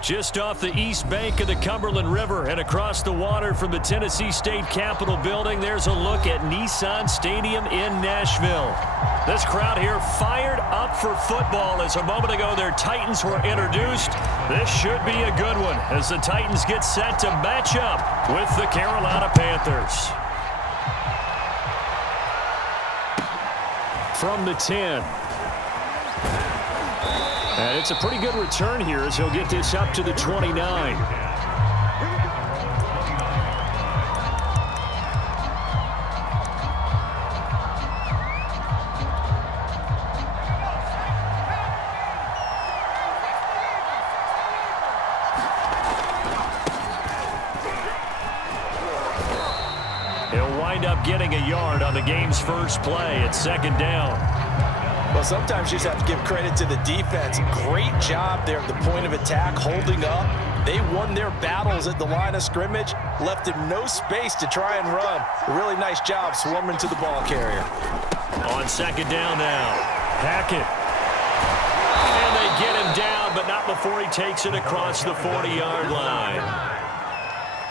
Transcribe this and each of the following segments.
Just off the east bank of the Cumberland River and across the water from the Tennessee State Capitol building, there's a look at Nissan Stadium in Nashville. This crowd here fired up for football as a moment ago their Titans were introduced. This should be a good one as the Titans get set to match up with the Carolina Panthers. From the 10. And it's a pretty good return here as he'll get this up to the 29. He'll wind up getting a yard on the game's first play at second down. Well, sometimes you just have to give credit to the defense. Great job there at the point of attack, holding up. They won their battles at the line of scrimmage, left him no space to try and run. A really nice job swarming to the ball carrier. On second down now, Hackett. And they get him down, but not before he takes it across the 40-yard line.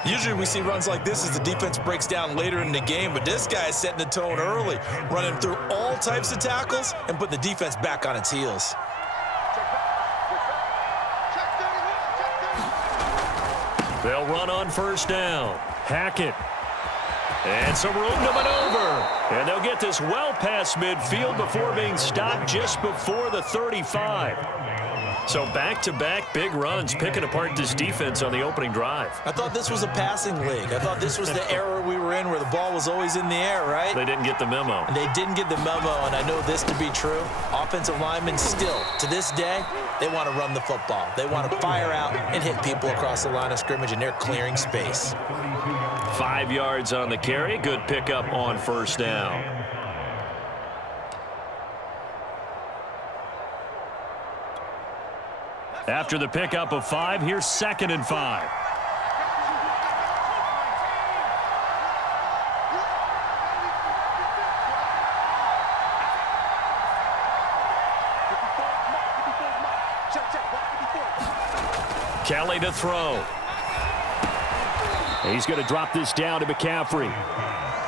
Usually we see runs like this as the defense breaks down later in the game, but this guy is setting the tone early, running through all types of tackles and put the defense back on its heels. They'll run on first down. Hackett. And some room to maneuver. And they'll get this well past midfield before being stopped just before the 35. So back-to-back big runs picking apart this defense on the opening drive. I thought this was a passing league. I thought this was the era we were in where the ball was always in the air, right? They didn't get the memo. And they didn't get the memo, and I know this to be true. Offensive linemen still, to this day, they want to run the football. They want to fire out and hit people across the line of scrimmage, and they're clearing space. 5 yards on the carry. Good pickup on first down. After the pickup of 5, here's 2nd and 5. Kelly to throw. He's going to drop this down to McCaffrey.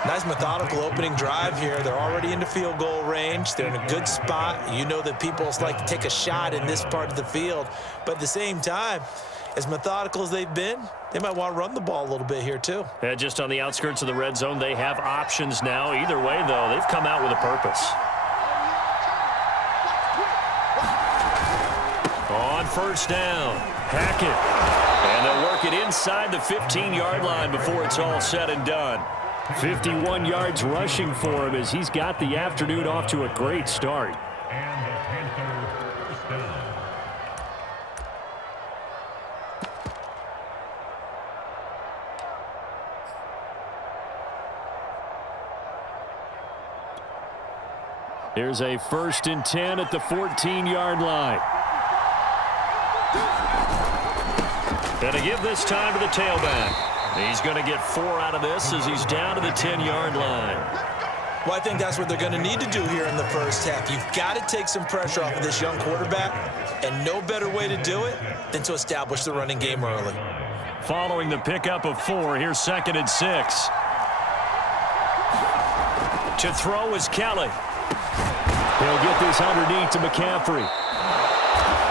Nice methodical opening drive here. They're already into field goal range. They're in a good spot. You know that people like to take a shot in this part of the field. But at the same time, as methodical as they've been, they might want to run the ball a little bit here too. Yeah, just on the outskirts of the red zone, they have options now. Either way, though, they've come out with a purpose. On first down, Hackett. And they'll work it inside the 15-yard line before it's all said and done. 51 yards rushing for him as he's got the afternoon off to a great start. Here's a 1st and 10 at the 14-yard line. Gonna give this time to the tailback. He's going to get 4 out of this as he's down to the 10-yard line. Well, I think that's what they're going to need to do here in the first half. You've got to take some pressure off of this young quarterback, and no better way to do it than to establish the running game early. Following the pickup of 4, here's 2nd and 6. To throw is Kelly. He'll get this underneath to McCaffrey.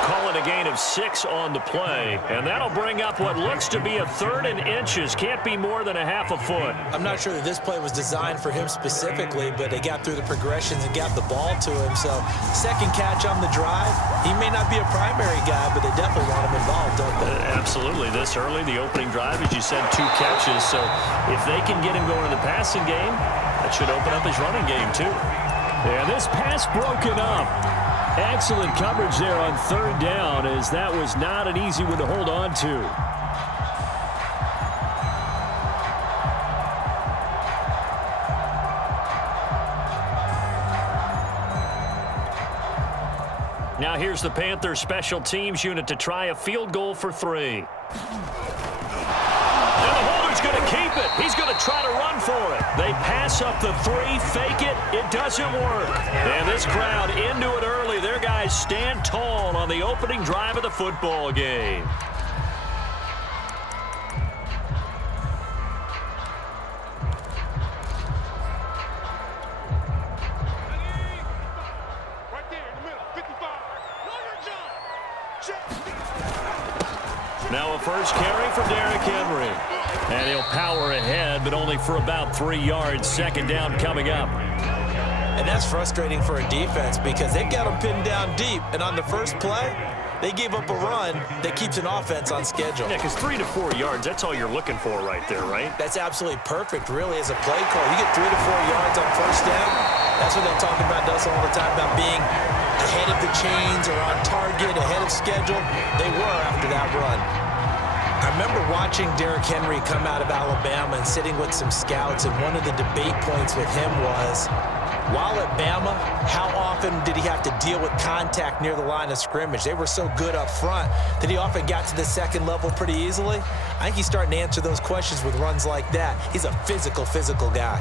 Call it a gain of 6 on the play, and that'll bring up what looks to be a 3rd and inches. Can't be more than a half a foot. I'm not sure that this play was designed for him specifically, but they got through the progressions and got the ball to him. So, second catch on the drive. He may not be a primary guy, but they definitely want him involved, don't they? Absolutely. This early, the opening drive, as you said, 2 catches. So, if they can get him going in the passing game, that should open up his running game, too. And this pass broken up. Excellent coverage there on 3rd down, as that was not an easy one to hold on to. Now here's the Panthers special teams unit to try a field goal for 3. And the holder's going to keep it. He's going to try to run for it. They pass up the 3, fake it. It doesn't work. And this crowd into it early. Their guys stand tall on the opening drive of the football game. Now a first carry for Derrick Henry. And he'll power ahead, but only for about 3 yards. Second down coming up. And that's frustrating for a defense because they've got them pinned down deep. And on the first play, they gave up a run that keeps an offense on schedule. Yeah, because 3 to 4 yards, that's all you're looking for right there, right? That's absolutely perfect, really, as a play call. You get 3 to 4 yards on first down. That's what they're talking about us all the time, about being ahead of the chains or on target, ahead of schedule. They were after that run. I remember watching Derrick Henry come out of Alabama and sitting with some scouts, and one of the debate points with him was, while at Bama, how often did he have to deal with contact near the line of scrimmage? They were so good up front that he often got to the second level pretty easily. I think he's starting to answer those questions with runs like that. He's a physical guy.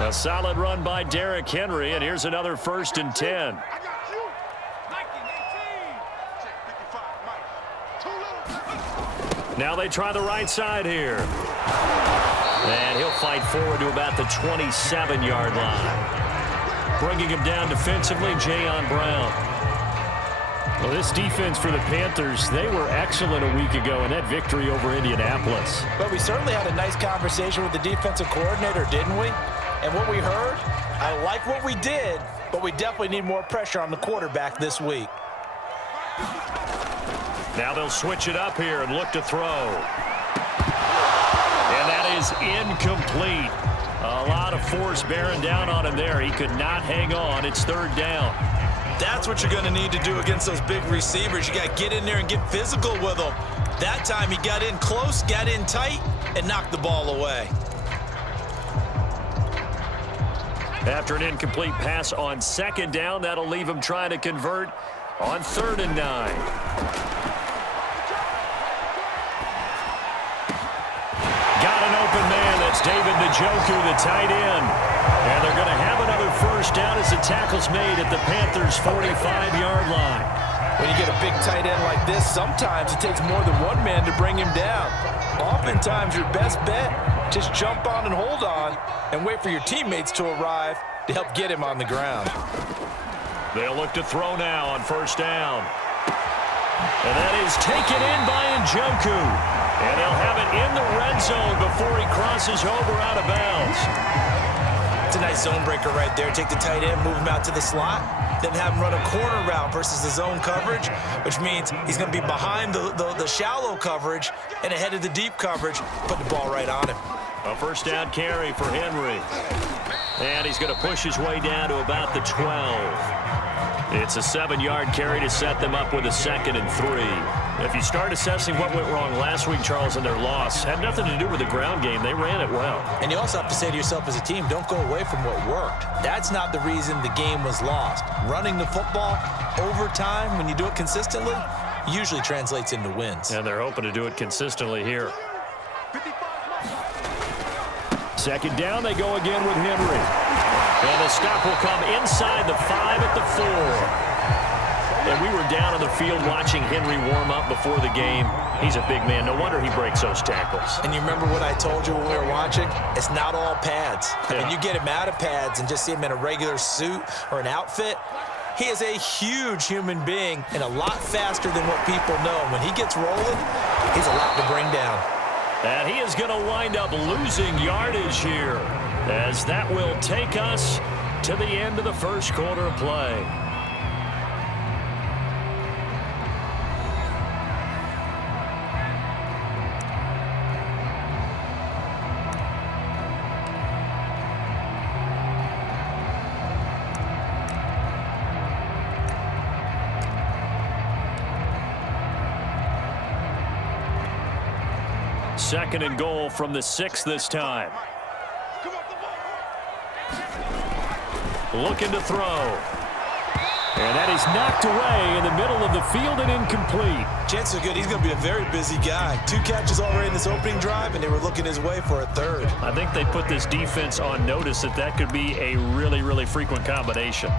A solid run by Derrick Henry, and here's another 1st and 10. Now they try the right side here. And he'll fight forward to about the 27-yard line. Bringing him down defensively, Jayon Brown. Well, this defense for the Panthers, they were excellent a week ago in that victory over Indianapolis. But we certainly had a nice conversation with the defensive coordinator, didn't we? And what we heard, I like what we did, but we definitely need more pressure on the quarterback this week. Now they'll switch it up here and look to throw. And that is incomplete. A lot of force bearing down on him there. He could not hang on. It's 3rd down. That's what you're going to need to do against those big receivers. You got to get in there and get physical with them. That time he got in close, got in tight, and knocked the ball away. After an incomplete pass on 2nd down, that'll leave him trying to convert on 3rd and 9. Got an open man. That's David Njoku, the tight end. And they're going to have another 1st down as the tackle's made at the Panthers' 45-yard line. When you get a big tight end like this, sometimes it takes more than one man to bring him down. Oftentimes, your best bet, just jump on and hold on and wait for your teammates to arrive to help get him on the ground. They'll look to throw now on 1st down. And that is taken in by Njoku. And they'll have it in the red zone before he crosses over out of bounds. It's a nice zone breaker right there. Take the tight end, move him out to the slot, then have him run a corner route versus the zone coverage, which means he's going to be behind the shallow coverage and ahead of the deep coverage. Put the ball right on him. A 1st down carry for Henry. And he's going to push his way down to about the 12. It's a 7-yard carry to set them up with a 2nd and 3. If you start assessing what went wrong last week, Charles, in their loss, had nothing to do with the ground game. They ran it well. And you also have to say to yourself as a team, don't go away from what worked. That's not the reason the game was lost. Running the football over time, when you do it consistently, usually translates into wins. And they're hoping to do it consistently here. 2nd down, they go again with Henry. And the stop will come inside the 5 at the 4. And we were down on the field watching Henry warm up before the game. He's a big man. No wonder he breaks those tackles. And you remember what I told you when we were watching? It's not all pads. Yeah. I mean, you get him out of pads and just see him in a regular suit or an outfit. He is a huge human being and a lot faster than what people know. And when he gets rolling, he's a lot to bring down. And he is going to wind up losing yardage here, as that will take us to the end of the 1st quarter of play. Second and goal from the 6 this time. Looking to throw. And that is knocked away in the middle of the field and incomplete. Chances are good. He's going to be a very busy guy. 2 catches already in this opening drive, and they were looking his way for a 3rd. I think they put this defense on notice that that could be a really, really frequent combination.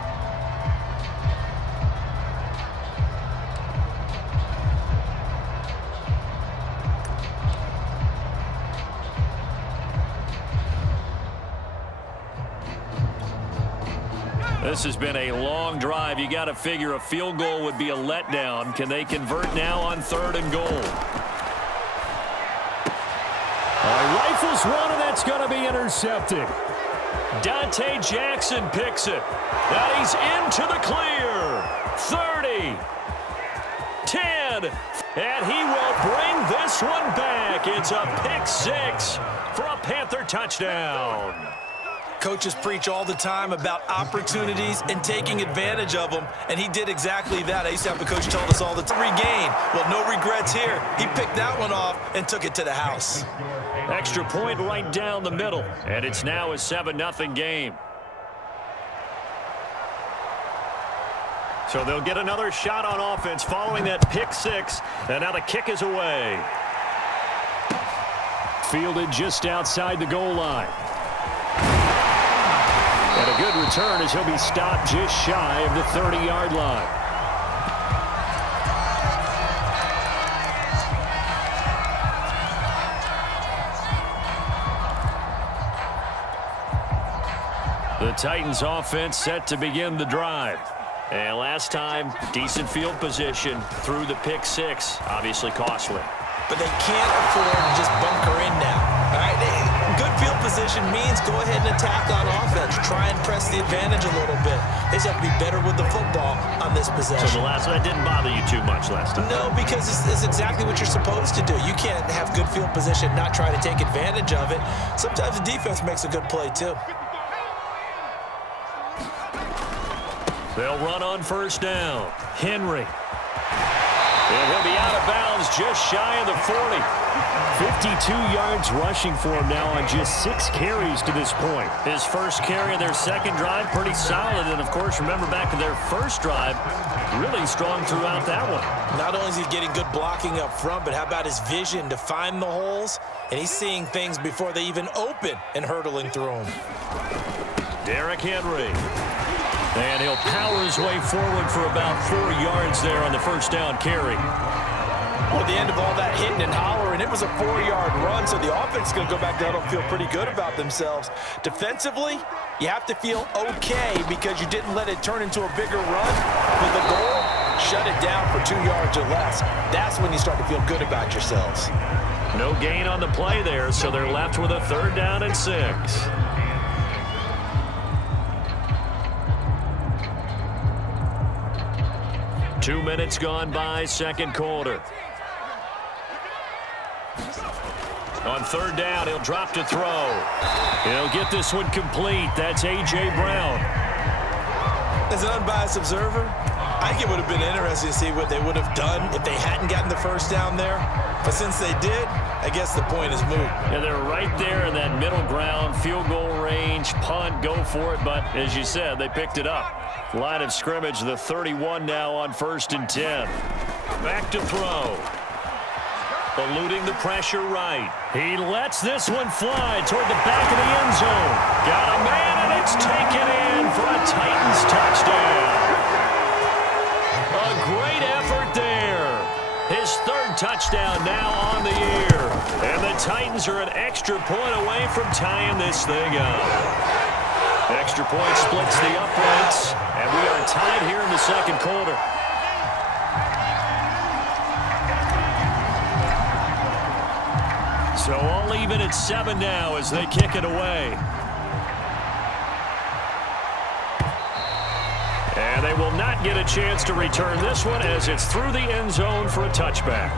This has been a long drive. You got to figure a field goal would be a letdown. Can they convert now on 3rd and goal? Rifles one, and that's going to be intercepted. Dante Jackson picks it. Now he's into the clear. 30. 10. And he will bring this one back. It's a pick 6 for a Panther touchdown. Coaches preach all the time about opportunities and taking advantage of them, and he did exactly that. I used to have a coach tell us all the time, regain. Well, no regrets here. He picked that one off and took it to the house. Extra point right down the middle, and it's now a 7-0 game. So they'll get another shot on offense following that pick 6, and now the kick is away. Fielded just outside the goal line. And a good return as he'll be stopped just shy of the 30-yard line. The Titans offense set to begin the drive. And last time, decent field position through the pick 6, obviously costly. But they can't afford to just bunker in now. All right, good field position means go ahead and attack on offense. Try and press the advantage a little bit. They just have to be better with the football on this possession. So that didn't bother you too much last time? No, because it's exactly what you're supposed to do. You can't have good field position, not try to take advantage of it. Sometimes the defense makes a good play, too. They'll run on 1st down. Henry. And he'll be out of bounds just shy of the 40. 52 yards rushing for him now on just 6 carries to this point. His first carry of their second drive, pretty solid. And, of course, remember back to their first drive, really strong throughout that one. Not only is he getting good blocking up front, but how about his vision to find the holes? And he's seeing things before they even open and hurtling through them. Derrick Henry. And he'll power his way forward for about 4 yards there on the 1st down carry. Well, at the end of all that hitting and hollering, it was a 4-yard run, so the offense is going to go back down and feel pretty good about themselves. Defensively, you have to feel okay because you didn't let it turn into a bigger run. With the goal, shut it down for 2 yards or less. That's when you start to feel good about yourselves. No gain on the play there, so they're left with a 3rd down and 6. 2 minutes gone by, 2nd quarter. On 3rd down, he'll drop to throw. He'll get this one complete. That's A.J. Brown. As an unbiased observer, I think it would have been interesting to see what they would have done if they hadn't gotten the 1st down there. But since they did, I guess the point is moot. Yeah, they're right there in that middle ground, field goal range, punt, go for it. But as you said, they picked it up. Line of scrimmage, the 31 now on 1st and 10. Back to throw. Eluding the pressure right. He lets this one fly toward the back of the end zone. Got a man, and it's taken in for a Titans touchdown. A great effort there. His 3rd touchdown now on the year. And the Titans are an extra point away from tying this thing up. Extra point splits the uprights, and we are tied here in the 2nd quarter. So all even at 7 now as they kick it away. And they will not get a chance to return this one as it's through the end zone for a touchback.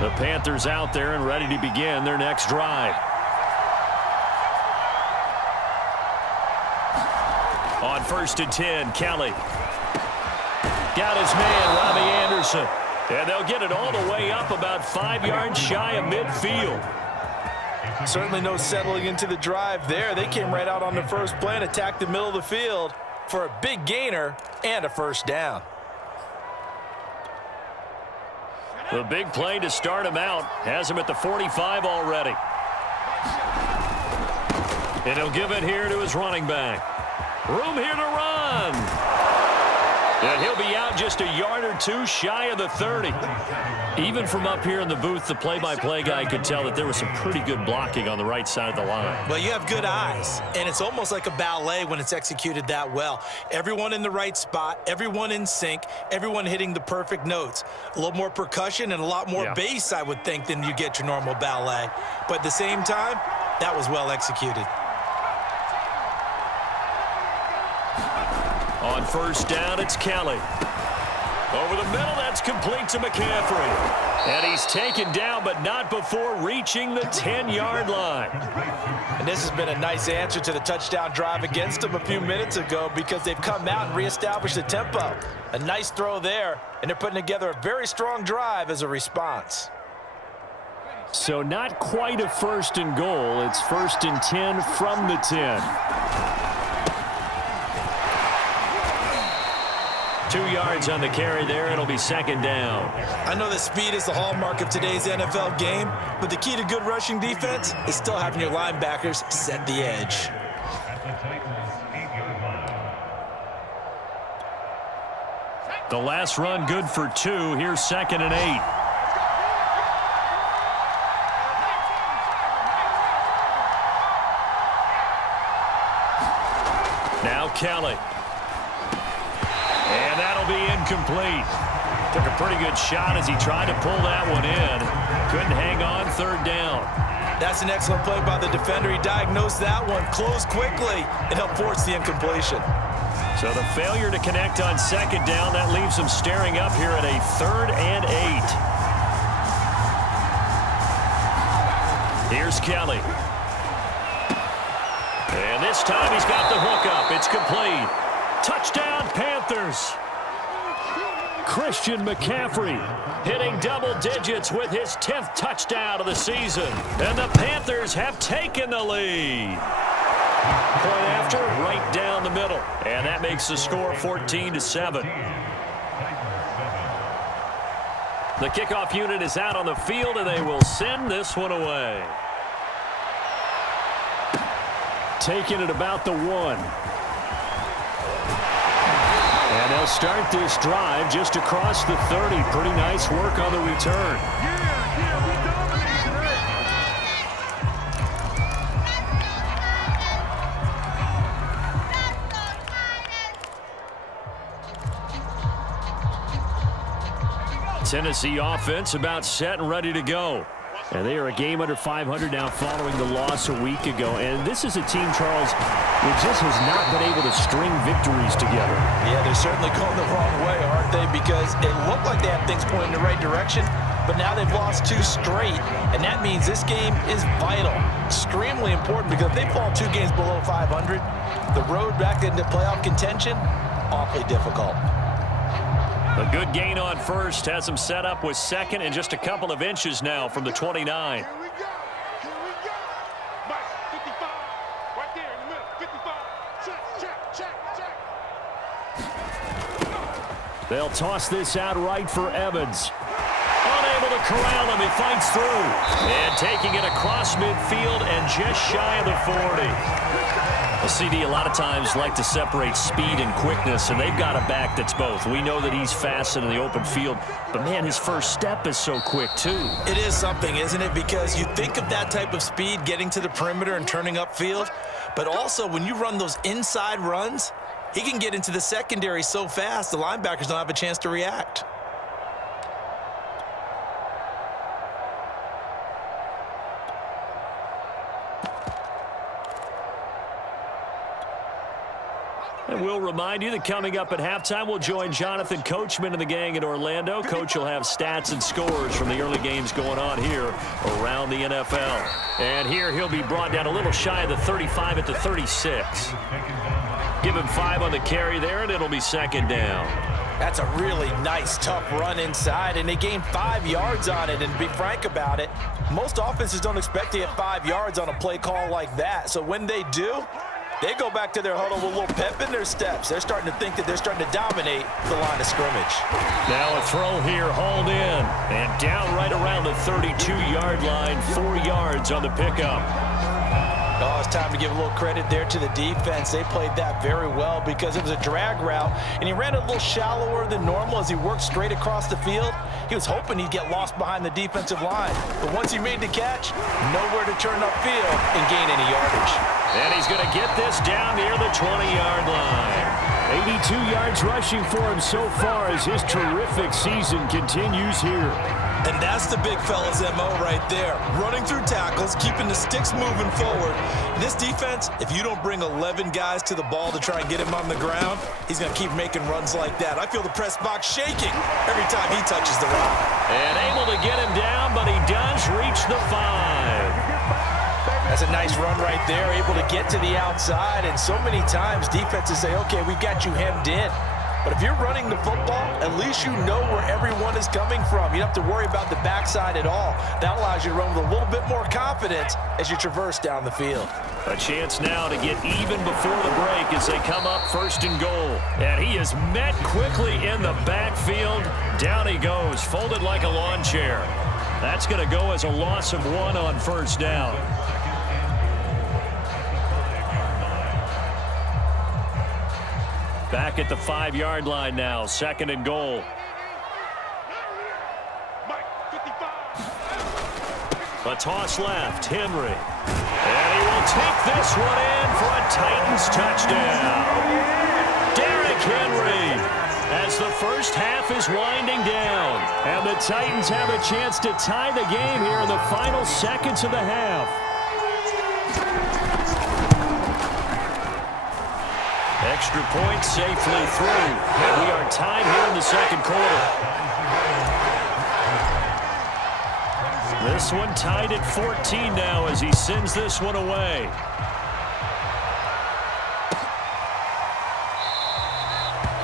The Panthers out there and ready to begin their next drive. On 1st and 10, Kelly. Got his man, Robbie Anderson. And they'll get it all the way up about 5 yards shy of midfield. Certainly no settling into the drive there. They came right out on the first play and attacked the middle of the field for a big gainer and a 1st down. The big play to start him out has him at the 45 already. And he'll give it here to his running back. Room here to run. And he'll be out just a yard or two shy of the 30. Even from up here in the booth, the play-by-play guy could tell that there was some pretty good blocking on the right side of the line. Well, you have good eyes, and it's almost like a ballet when it's executed that well. Everyone in the right spot, everyone in sync, everyone hitting the perfect notes. A little more percussion and a lot more bass, I would think, than you get your normal ballet. But at the same time, that was well executed. On first down, it's Kelly. Over the middle, that's complete to McCaffrey. And he's taken down, but not before reaching the 10-yard line. And this has been a nice answer to the touchdown drive against them a few minutes ago because they've come out and reestablished the tempo. A nice throw there, and they're putting together a very strong drive as a response. So not quite a first and goal. It's first and 10 from the 10. 2 yards on the carry there. It'll be second down. I know that speed is the hallmark of today's NFL game, but the key to good rushing defense is still having your linebackers set the edge. The last run good for 2. Here's second and 8. Now Kelly. And that'll be incomplete. Took a pretty good shot as he tried to pull that one in. Couldn't hang on, third down. That's an excellent play by the defender. He diagnosed that one, closed quickly, and helped force the incompletion. So the failure to connect on second down, that leaves him staring up here at a third and 8. Here's Kelly. And this time he's got the hook up. It's complete. Touchdown, Panthers. Christian McCaffrey hitting double digits with his 10th touchdown of the season. And the Panthers have taken the lead. Point after, right down the middle. And that makes the score 14-7. The kickoff unit is out on the field, and they will send this one away. Taking it about the 1. And they'll start this drive just across the 30. Pretty nice work on the return. Tennessee offense about set and ready to go. And they are a game under 500 now following the loss a week ago. And this is a team, Charles, that just has not been able to string victories together. Yeah, they're certainly going the wrong way, aren't they? Because it looked like they had things pointing in the right direction, but now they've lost 2 straight. And that means this game is vital, extremely important, because if they fall 2 games below 500, the road back into playoff contention, awfully difficult. A good gain on first has them set up with second and just a couple of inches now from the 29. Here we go. Mike, 55. Right there in the middle. 55. Check. They'll toss this out right for Evans. Unable to corral him. He fights through. And taking it across midfield and just shy of the 40. Well, CD a lot of times like to separate speed and quickness, and they've got a back that's both. We know that he's fast in the open field, but, man, his first step is so quick, too. It is something, isn't it? Because you think of that type of speed getting to the perimeter and turning upfield, but also when you run those inside runs, he can get into the secondary so fast the linebackers don't have a chance to react. And we'll remind you that coming up at halftime, we'll join Jonathan Coachman and the gang in Orlando. Coach will have stats and scores from the early games going on here around the NFL. And here he'll be brought down a little shy of the 35 at the 36. Give him 5 on the carry there, and it'll be second down. That's a really nice, tough run inside, and they gained 5 yards on it. And to be frank about it, most offenses don't expect to get 5 yards on a play call like that. So when they do, they go back to their huddle with a little pep in their steps. They're starting to think that they're starting to dominate the line of scrimmage. Now a throw here, hauled in, and down right around the 32-yard line, 4 yards on the pickup. Oh, it's time to give a little credit there to the defense. They played that very well because it was a drag route, and he ran it a little shallower than normal as he worked straight across the field. He was hoping he'd get lost behind the defensive line, but once he made the catch, nowhere to turn upfield and gain any yardage. And he's going to get this down near the 20-yard line. 82 yards rushing for him so far as his terrific season continues here. And that's the big fella's MO right there. Running through tackles, keeping the sticks moving forward. This defense, if you don't bring 11 guys to the ball to try and get him on the ground, he's going to keep making runs like that. I feel the press box shaking every time he touches the rock. And able to get him down, but he does reach the 5. That's a nice run right there, able to get to the outside. And so many times defenses say, okay, we've got you hemmed in. But if you're running the football, at least you know where everyone is coming from. You don't have to worry about the backside at all. That allows you to run with a little bit more confidence as you traverse down the field. A chance now to get even before the break as they come up 1st and goal. And he is met quickly in the backfield. Down he goes, folded like a lawn chair. That's going to go as a loss of 1 on 1st down. Back at the 5-yard line now, 2nd and goal. A toss left, Henry. And he will take this one in for a Titans touchdown. Derrick Henry, as the first half is winding down. And the Titans have a chance to tie the game here in the final seconds of the half. Extra point safely through. And we are tied here in the 2nd quarter. This one tied at 14 now as he sends this one away.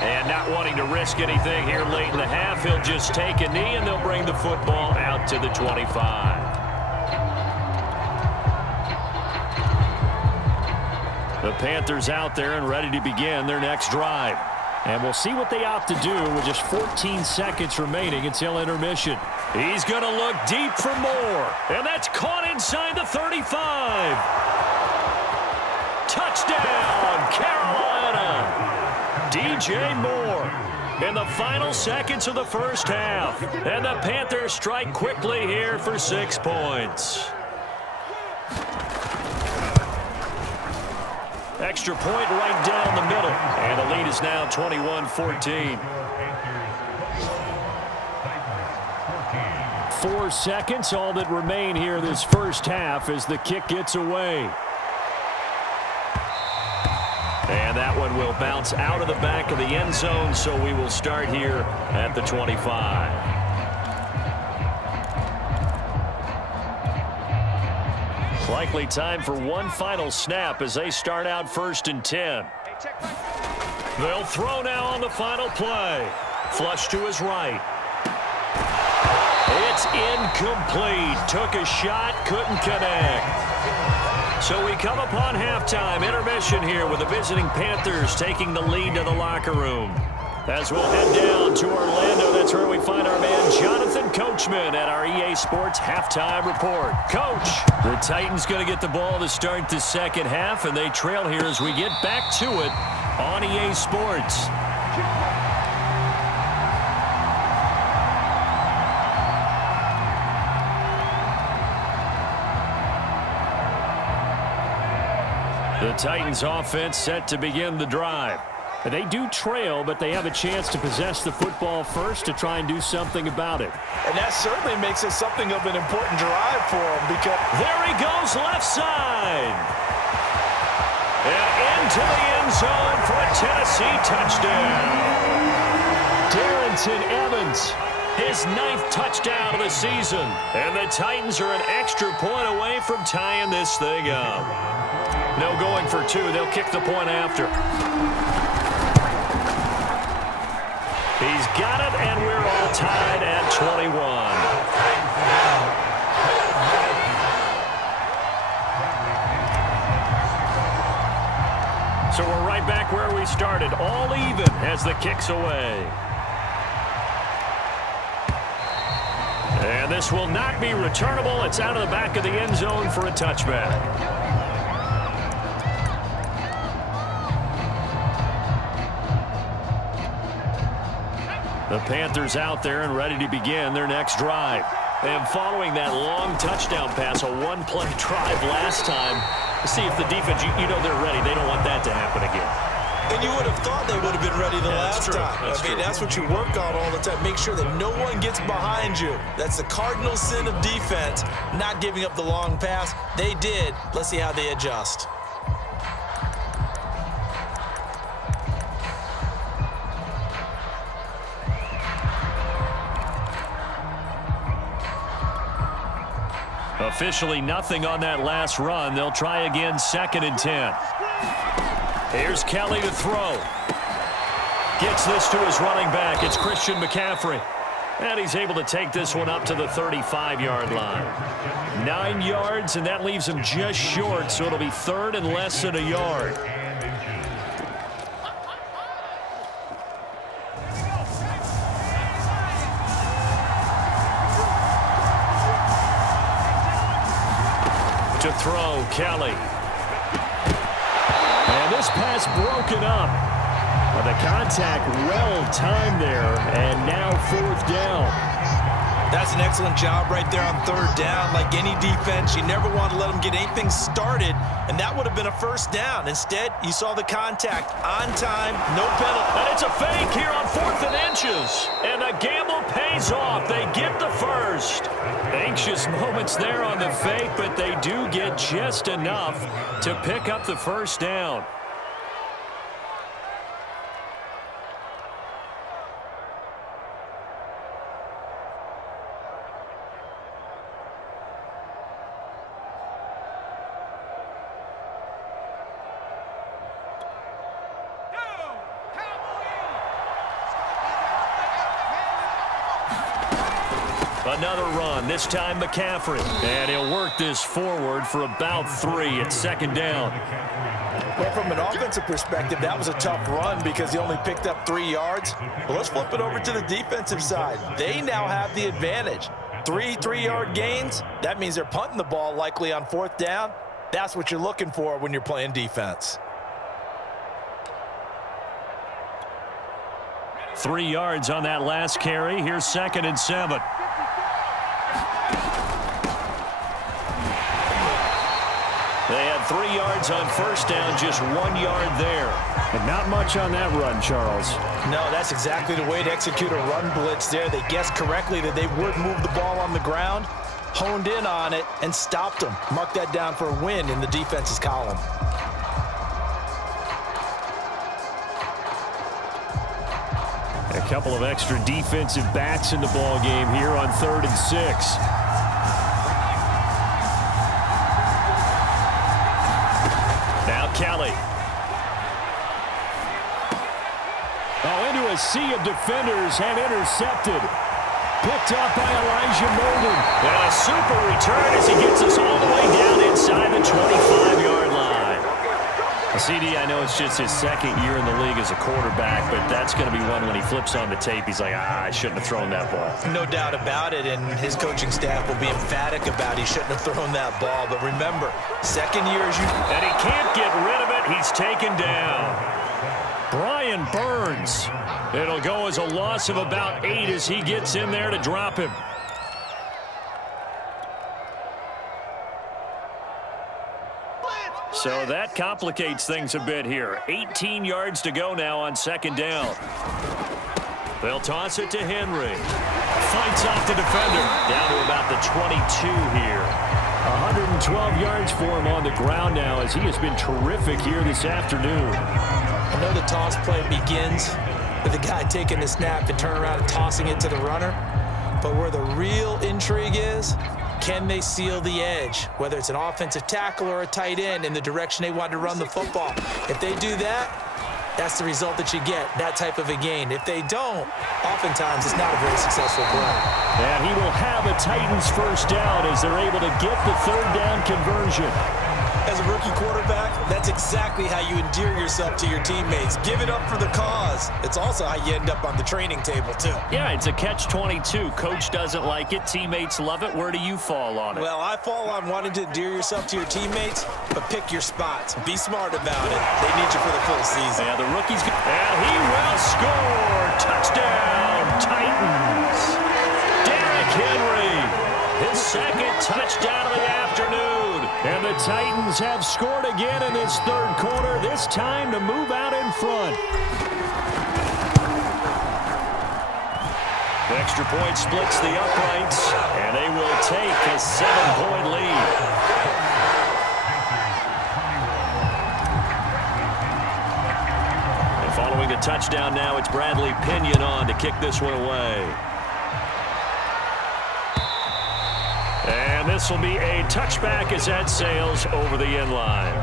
And not wanting to risk anything here late in the half, he'll just take a knee and they'll bring the football out to the 25. The Panthers out there and ready to begin their next drive. And we'll see what they opt to do with just 14 seconds remaining until intermission. He's going to look deep for more. And that's caught inside the 35. Touchdown, Carolina. DJ Moore in the final seconds of the first half. And the Panthers strike quickly here for 6 points. Extra point right down the middle. And the lead is now 21-14. 4 seconds, all that remain here this first half as the kick gets away. And that one will bounce out of the back of the end zone, so we will start here at the 25. Likely time for one final snap as they start out 1st and 10. They'll throw now on the final play. Flush to his right. It's incomplete. Took a shot, couldn't connect. So we come upon halftime, intermission here with the visiting Panthers taking the lead to the locker room. As we'll head down to Orlando, that's where we find our man Jonathan Coachman at our EA Sports Halftime Report. Coach, the Titans going to get the ball to start the second half, and they trail here as we get back to it on EA Sports. The Titans offense set to begin the drive. They do trail, but they have a chance to possess the football first to try and do something about it. And that certainly makes it something of an important drive for them because there he goes left side. And into the end zone for a Tennessee touchdown. Darrington Evans, his 9th touchdown of the season. And the Titans are an extra point away from tying this thing up. No going for 2. They'll kick the point after. He's got it, and we're all tied at 21. So we're right back where we started, all even as the kick's away. And this will not be returnable. It's out of the back of the end zone for a touchback. The Panthers out there and ready to begin their next drive. And following that long touchdown pass, a one-play drive last time, see if the defense, you know they're ready. They don't want that to happen again. And you would have thought they would have been ready the last time. That's what you work on all the time. Make sure that no one gets behind you. That's the cardinal sin of defense, not giving up the long pass. They did. Let's see how they adjust. Officially nothing on that last run. They'll try again, 2nd and 10. Here's Kelly to throw. Gets this to his running back. It's Christian McCaffrey. And he's able to take this one up to the 35-yard line. 9 yards, and that leaves him just short, so it'll be 3rd and less than a yard. To throw, Kelly. And this pass broken up. The contact well-timed there, and now 4th down. That's an excellent job right there on 3rd down. Like any defense, you never want to let them get anything started, and that would have been a 1st down. Instead, you saw the contact on time, no penalty. And it's a fake here on 4th and inches, and the gamble pays off. They get the 1st. Anxious moments there on the fake, but they do get just enough to pick up the 1st down. Another run, this time McCaffrey. And he'll work this forward for about 3 at 2nd down. Well, from an offensive perspective, that was a tough run because he only picked up 3 yards. But let's flip it over to the defensive side. They now have the advantage. 3 3-yard gains, that means they're punting the ball likely on 4th down. That's what you're looking for when you're playing defense. 3 yards on that last carry. Here's 2nd and 7. They had 3 yards on 1st down, just 1 yard there. And not much on that run, Charles. No, that's exactly the way to execute a run blitz there. They guessed correctly that they would move the ball on the ground, honed in on it, and stopped them. Mark that down for a win in the defense's column. A couple of extra defensive backs in the ball game here on 3rd and 6. Now Kelly. Oh, into a sea of defenders and intercepted. Picked up by Elijah Molden. And a super return as he gets us all the way down inside the 25-yard line. CD, I know it's just his 2nd year in the league as a quarterback, but that's going to be one when he flips on the tape. He's like, I shouldn't have thrown that ball. No doubt about it, and his coaching staff will be emphatic about he shouldn't have thrown that ball. But remember, 2nd year as you... And he can't get rid of it. He's taken down. Brian Burns. It'll go as a loss of about 8 as he gets in there to drop him. So that complicates things a bit here. 18 yards to go now on 2nd down. They'll toss it to Henry. Fights off the defender. Down to about the 22 here. 112 yards for him on the ground now as he has been terrific here this afternoon. I know the toss play begins with the guy taking the snap and turn around and tossing it to the runner. But where the real intrigue is, can they seal the edge, whether it's an offensive tackle or a tight end in the direction they want to run the football? If they do that, that's the result that you get, that type of a gain. If they don't, oftentimes it's not a very successful play. And he will have a Titans 1st down as they're able to get the 3rd down conversion. As a rookie quarterback, that's exactly how you endear yourself to your teammates. Give it up for the cause. It's also how you end up on the training table, too. Yeah, it's a catch-22. Coach doesn't like it. Teammates love it. Where do you fall on it? Well, I fall on wanting to endear yourself to your teammates, but pick your spots. Be smart about it. They need you for the full season. Yeah, the rookie's good. And he will score. Touchdown, Titans have scored again in this third quarter, this time to move out in front. The extra point splits the uprights, and they will take a 7-point lead. And following the touchdown now, it's Bradley Pinion on to kick this one away. And this will be a touchback as that sails over the end line.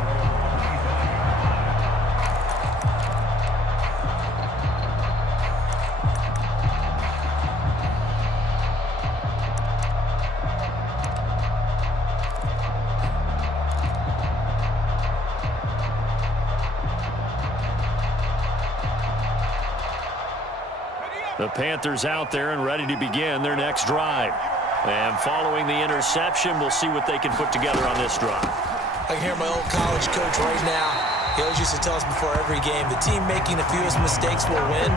The Panthers out there and ready to begin their next drive. And following the interception, we'll see what they can put together on this drive. I can hear my old college coach right now. He always used to tell us before every game, the team making the fewest mistakes will win.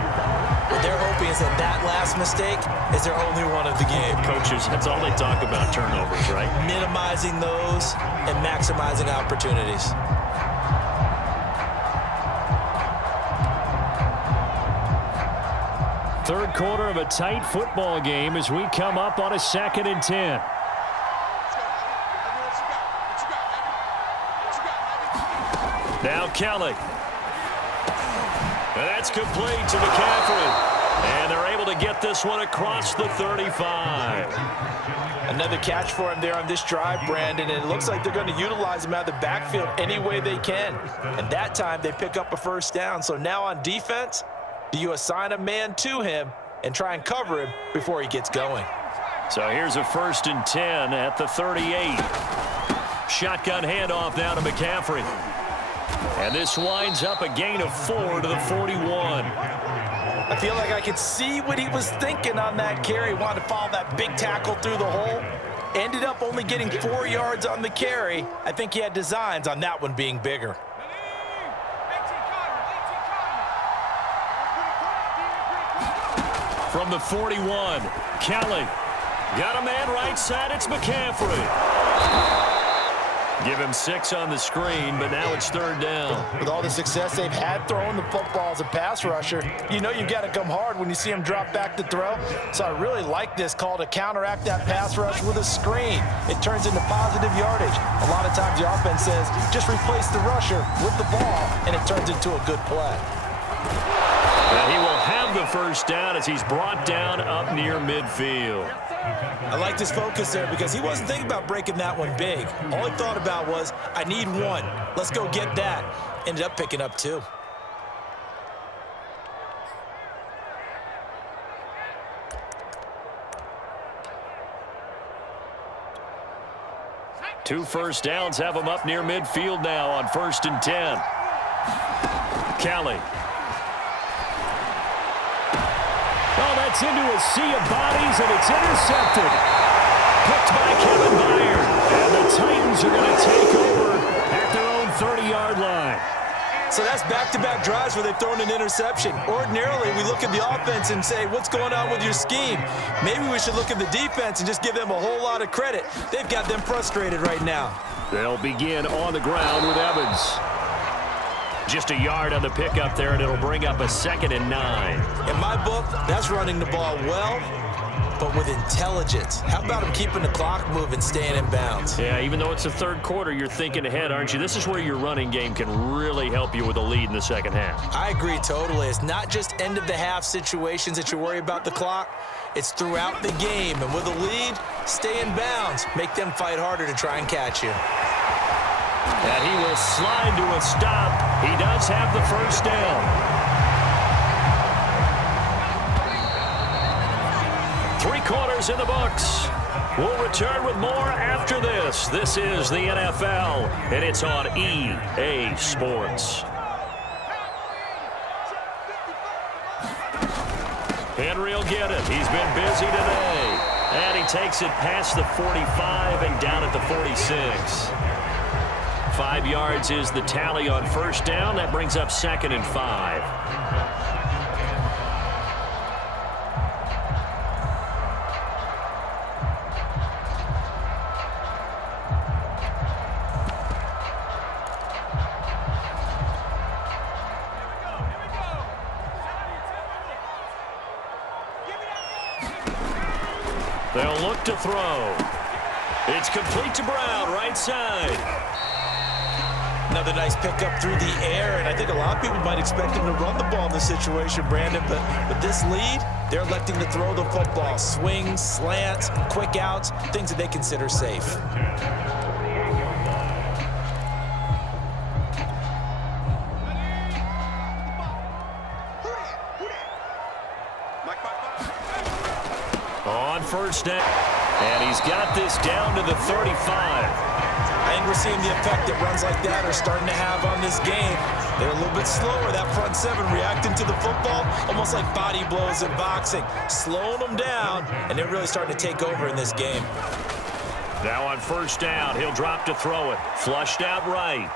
What they're hoping is that that last mistake is their only one of the game. Coaches, that's all they talk about, turnovers, right? Minimizing those and maximizing opportunities. Third quarter of a tight football game as we come up on a 2nd and 10. Now Kelly. And that's complete to McCaffrey. And they're able to get this one across the 35. Another catch for him there on this drive, Brandon, and it looks like they're going to utilize him out of the backfield any way they can. And that time they pick up a first down. So now on defense, do you assign a man to him and try and cover him before he gets going? So here's a 1st and 10 at the 38. Shotgun handoff now to McCaffrey. And this winds up a gain of 4 to the 41. I feel like I could see what he was thinking on that carry. Wanted to follow that big tackle through the hole. Ended up only getting 4 yards on the carry. I think he had designs on that one being bigger. From the 41, Kelly. Got a man right side, it's McCaffrey. Give him 6 on the screen, but now it's 3rd down. With all the success they've had throwing the football as a pass rusher, you know you've got to come hard when you see him drop back to throw. So I really like this call to counteract that pass rush with a screen. It turns into positive yardage. A lot of times the offense says, just replace the rusher with the ball, and it turns into a good play. And he will have the first down as he's brought down up near midfield. I like this focus there because he wasn't thinking about breaking that one big. All he thought about was, I need 1. Let's go get that. Ended up picking up 2. Two first downs have him up near midfield now on 1st and 10. Kelly. Oh, that's into a sea of bodies, and it's intercepted. Picked by Kevin Byard. And the Titans are going to take over at their own 30-yard line. So that's back-to-back drives where they've thrown an interception. Ordinarily, we look at the offense and say, what's going on with your scheme? Maybe we should look at the defense and just give them a whole lot of credit. They've got them frustrated right now. They'll begin on the ground with Evans. Just a yard on the pickup there, and it'll bring up a 2nd and 9. In my book, that's running the ball well, but with intelligence. How about him keeping the clock moving, staying in bounds? Yeah, even though it's the third quarter, you're thinking ahead, aren't you? This is where your running game can really help you with a lead in the second half. I agree totally. It's not just end-of-the-half situations that you worry about the clock. It's throughout the game. And with a lead, stay in bounds. Make them fight harder to try and catch you. And he will slide to a stop. He does have the first down. 3 quarters in the books. We'll return with more after this. This is the NFL, and it's on EA Sports. Henry will get it. He's been busy today. And he takes it past the 45 and down at the 46. 5 yards is the tally on first down. That brings up 2nd and 5. They'll look to throw. It's complete to Brown, right side. Another nice pickup through the air, and I think a lot of people might expect him to run the ball in this situation, Brandon, but with this lead, they're electing to throw the football. Swings, slants, quick outs, things that they consider safe. On first down, and he's got this down to the 35. I think we're seeing the effect that runs like that are starting to have on this game. They're a little bit slower, that front seven reacting to the football, almost like body blows in boxing, slowing them down, and they're really starting to take over in this game. Now on first down, he'll drop to throw it. Flushed out right.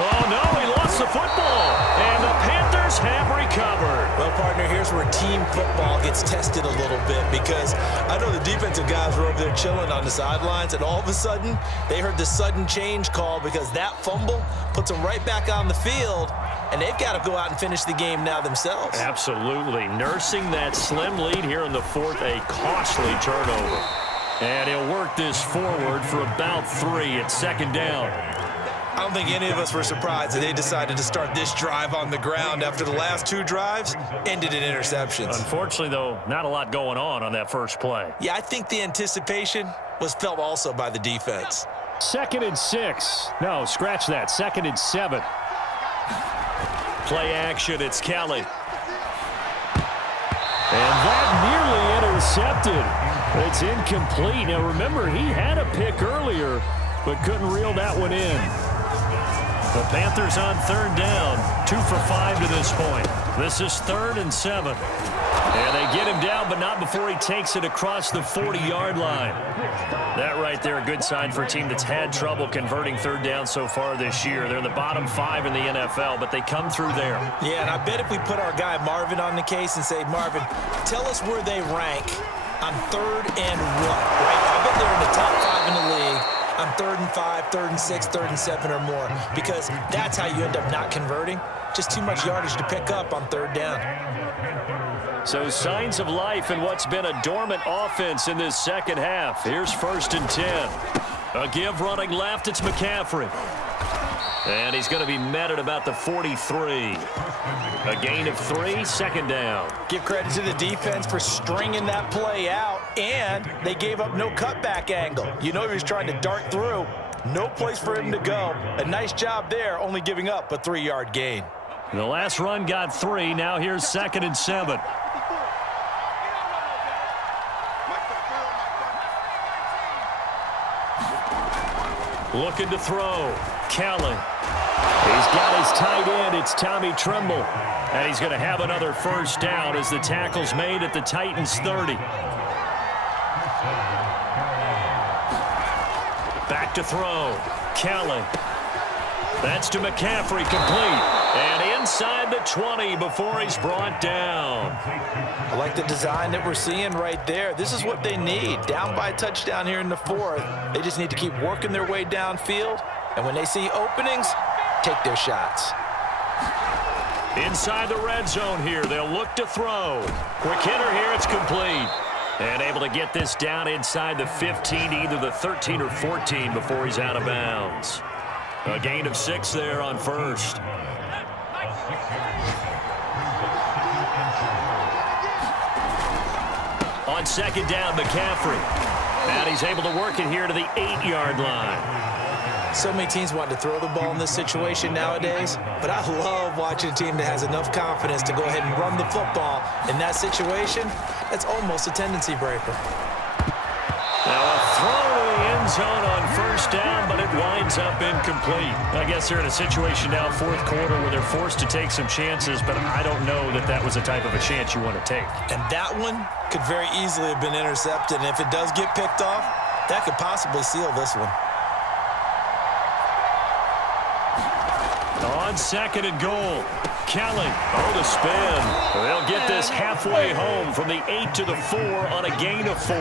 Oh, no, he lost the football, and the Panthers have recovered. Well, partner, here's where team football gets tested a little bit, because I know the defensive guys were over there chilling on the sidelines, and all of a sudden, they heard the sudden change call because that fumble puts them right back on the field, and they've got to go out and finish the game now themselves. Absolutely. Nursing that slim lead here in the fourth, a costly turnover. And he'll work this forward for about 3 at second down. I don't think any of us were surprised that they decided to start this drive on the ground after the last 2 drives ended in interceptions. Unfortunately, though, not a lot going on that first play. Yeah, I think the anticipation was felt also by the defense. 2nd and 6. No, scratch that. 2nd and 7. Play action. It's Kelly. And that nearly intercepted. It's incomplete. Now, remember, he had a pick earlier, but couldn't reel that one in. The Panthers on 3rd down, 2 for 5 to this point. This is 3rd and 7. And they get him down, but not before he takes it across the 40-yard line. That right there, a good sign for a team that's had trouble converting 3rd down so far this year. They're in the bottom 5 in the NFL, but they come through there. Yeah, and I bet if we put our guy Marvin on the case and say, Marvin, tell us where they rank on 3rd and what, right? I bet they're in the top 5 in the league on 3rd and 5, 3rd and 6, 3rd and 7 or more, because that's how you end up not converting. Just too much yardage to pick up on 3rd down. So signs of life in what's been a dormant offense in this second half. Here's 1st and 10. A give running left, it's McCaffrey. And he's going to be met at about the 43. A gain of 3, 2nd down. Give credit to the defense for stringing that play out, and they gave up no cutback angle. You know he was trying to dart through. No place for him to go. A nice job there, only giving up a 3-yard gain. The last run got 3. Now here's 2nd and 7. Looking to throw. Kelly. He's got his tight end. It's Tommy Tremble. And he's going to have another 1st down as the tackle's made at the Titans' 30. Back to throw. Kelly. That's to McCaffrey, complete. And inside the 20 before he's brought down. I like the design that we're seeing right there. This is what they need. Down by a touchdown here in the 4th. They just need to keep working their way downfield. And when they see openings, take their shots. Inside the red zone here, they'll look to throw. Quick hitter here, it's complete. And able to get this down inside the 15, either the 13 or 14 before he's out of bounds. A gain of 6 there on 1st. On 2nd down, McCaffrey. And he's able to work it here to the 8-yard line. So many teams want to throw the ball in this situation nowadays, but I love watching a team that has enough confidence to go ahead and run the football. In that situation, that's almost a tendency breaker. Now a throw to the end zone on 1st down, but it winds up incomplete. I guess they're in a situation now, 4th quarter, where they're forced to take some chances, but I don't know that that was the type of a chance you want to take. And that one could very easily have been intercepted, and if it does get picked off, that could possibly seal this one. On 2nd and goal, Kelly, the spin. They'll get this halfway home from the 8 to the 4 on a gain of 4.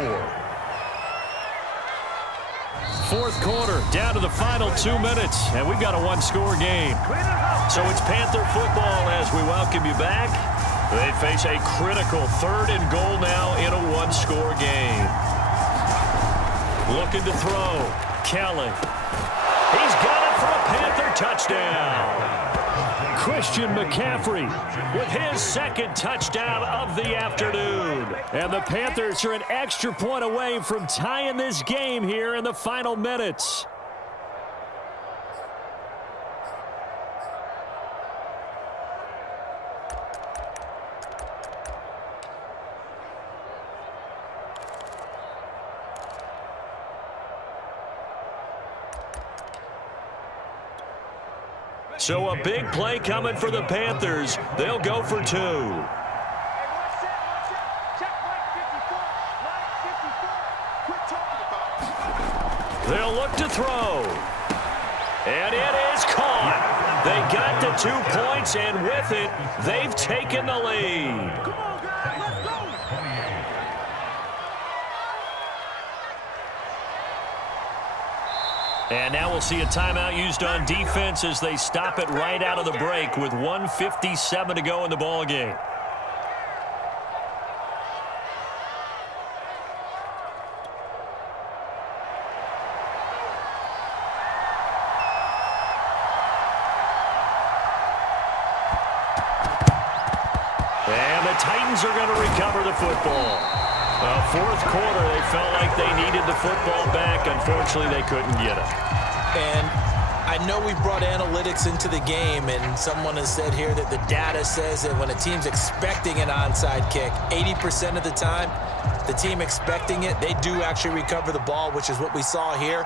4th quarter, down to the final 2 minutes, and we've got a 1-score game. So it's Panther football as we welcome you back. They face a critical 3rd and goal now in a one-score game. Looking to throw. Kelly. He's got it for a Panther touchdown. Christian McCaffrey with his 2nd touchdown of the afternoon. And the Panthers are an extra point away from tying this game here in the final minutes. So a big play coming for the Panthers. They'll go for 2. They'll look to throw. And it is caught. They got the 2 points, and with it, they've taken the lead. And now we'll see a timeout used on defense as they stop it right out of the break with 1:57 to go in the ball game. And the Titans are going to recover the football. 4th quarter, they felt like they needed the football back. Unfortunately, they couldn't get it. And I know we brought analytics into the game, and someone has said here that the data says that when a team's expecting an onside kick, 80% of the time, the team expecting it, they do actually recover the ball, which is what we saw here.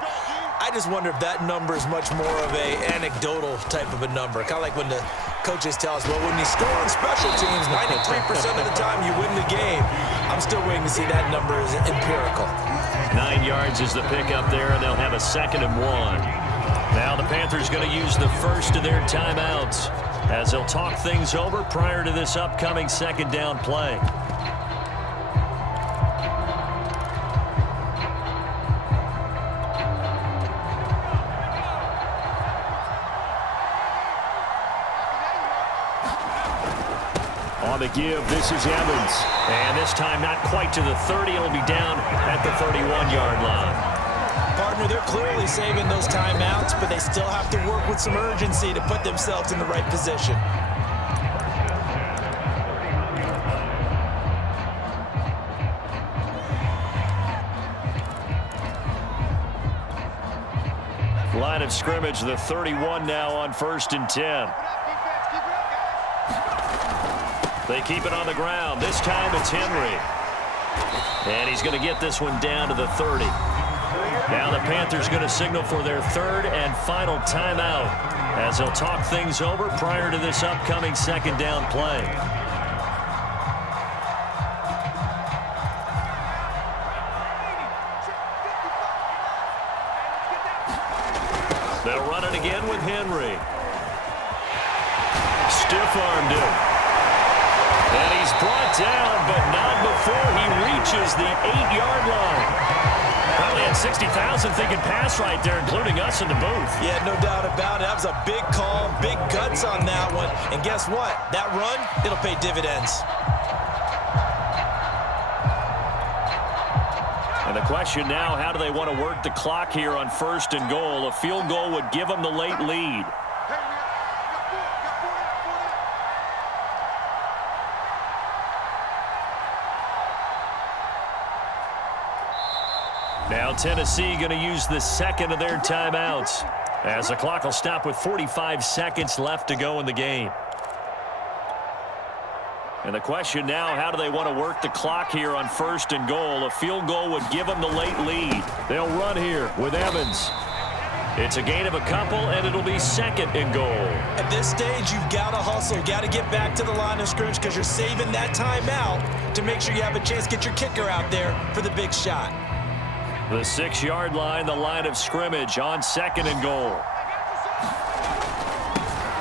I just wonder if that number is much more of a anecdotal type of a number. Kind of like when the coaches tell us, well, when you score on special teams, 93% of the time you win the game. I'm still waiting to see that number is empirical. 9 yards is the pickup there, and they'll have a 2nd and 1. Now the Panthers going to use the first of their timeouts as they'll talk things over prior to this upcoming 2nd down play. On the give, this is Evans. And this time not quite to the 30. It'll be down at the 31-yard line. Partner, they're clearly saving those timeouts, but they still have to work with some urgency to put themselves in the right position. Line of scrimmage, the 31 now on 1st and 10. They keep it on the ground. This time it's Henry. And he's going to get this one down to the 30. Now the Panthers going to signal for their 3rd and final timeout as they'll talk things over prior to this upcoming 2nd down play. They'll run it again with Henry. Stiff-armed him. And he's brought down, but not before he reaches the 8-yard line. Probably had 60,000 thinking pass right there, including us in the booth. Yeah, no doubt about it. That was a big call, big guts on that one. And guess what? That run, it'll pay dividends. And the question now, how do they want to work the clock here on 1st and goal? A field goal would give them the late lead. Now Tennessee going to use the 2nd of their timeouts as the clock will stop with 45 seconds left to go in the game. And the question now, how do they want to work the clock here on 1st and goal? A field goal would give them the late lead. They'll run here with Evans. It's a gain of a couple, and it'll be 2nd and goal. At this stage, you've got to hustle. Got to get back to the line of scrimmage because you're saving that timeout to make sure you have a chance to get your kicker out there for the big shot. The 6-yard line, the line of scrimmage on 2nd and goal.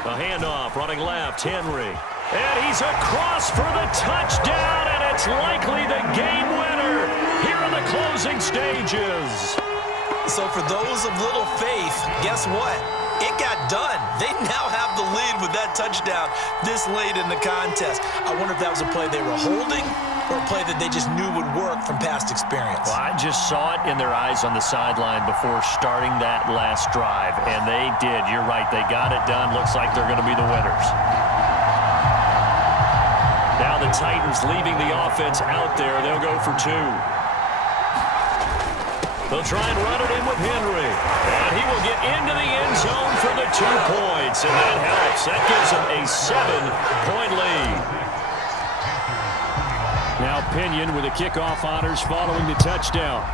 A handoff, running left, Henry. And he's across for the touchdown, and it's likely the game winner here in the closing stages. So for those of little faith, guess what? it got done. They now have the lead with that touchdown this late in the contest. I wonder if that was a play they were holding or a play that they just knew would work from past experience. Well, I just saw it in their eyes on the sideline before starting that last drive, and they did. You're right. They got it done. Looks like they're going to be the winners. Now the Titans leaving the offense out there. They'll go for 2. They'll try and run it in with Henry. And he will get into the end zone for the 2 points. And that helps. That gives them a 7-point lead. Now Pinion with the kickoff honors following the touchdown.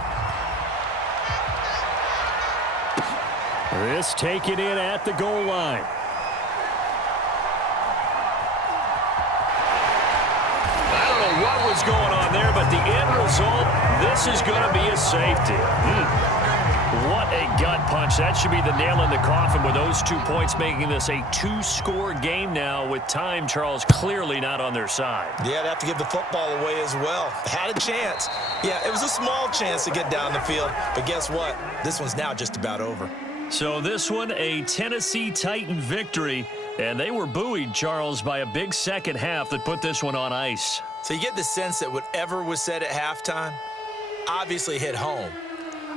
This taken in at the goal line. I don't know what was going on there, but the end result, this is going to be a safety. What a gut punch. That should be the nail in the coffin with those 2 points, making this a 2-score game now with time, Charles, clearly not on their side. Yeah, they have to give the football away as well. Had a chance. Yeah, it was a small chance to get down the field, but guess what? This one's now just about over. So this one, a Tennessee Titan victory, and they were buoyed, Charles, by a big second half that put this one on ice. So you get the sense that whatever was said at halftime obviously hit home.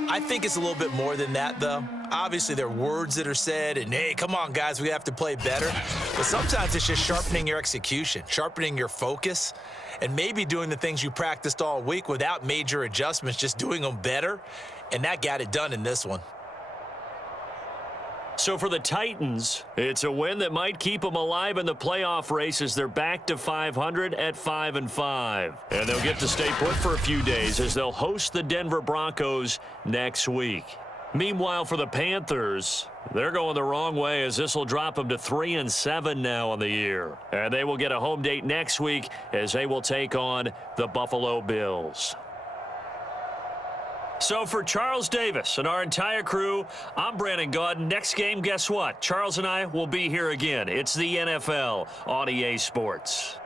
I think it's a little bit more than that, though. Obviously, there are words that are said, and, hey, come on, guys, we have to play better. But sometimes it's just sharpening your execution, sharpening your focus, and maybe doing the things you practiced all week without major adjustments, just doing them better, and that got it done in this one. So for the Titans, it's a win that might keep them alive in the playoff race as they're back to 500 at 5-5. And they'll get to stay put for a few days as they'll host the Denver Broncos next week. Meanwhile, for the Panthers, they're going the wrong way as this will drop them to 3-7 now on the year. And they will get a home date next week as they will take on the Buffalo Bills. So for Charles Davis and our entire crew, I'm Brandon Gaudin. Next game, guess what? Charles and I will be here again. It's the NFL on EA Sports.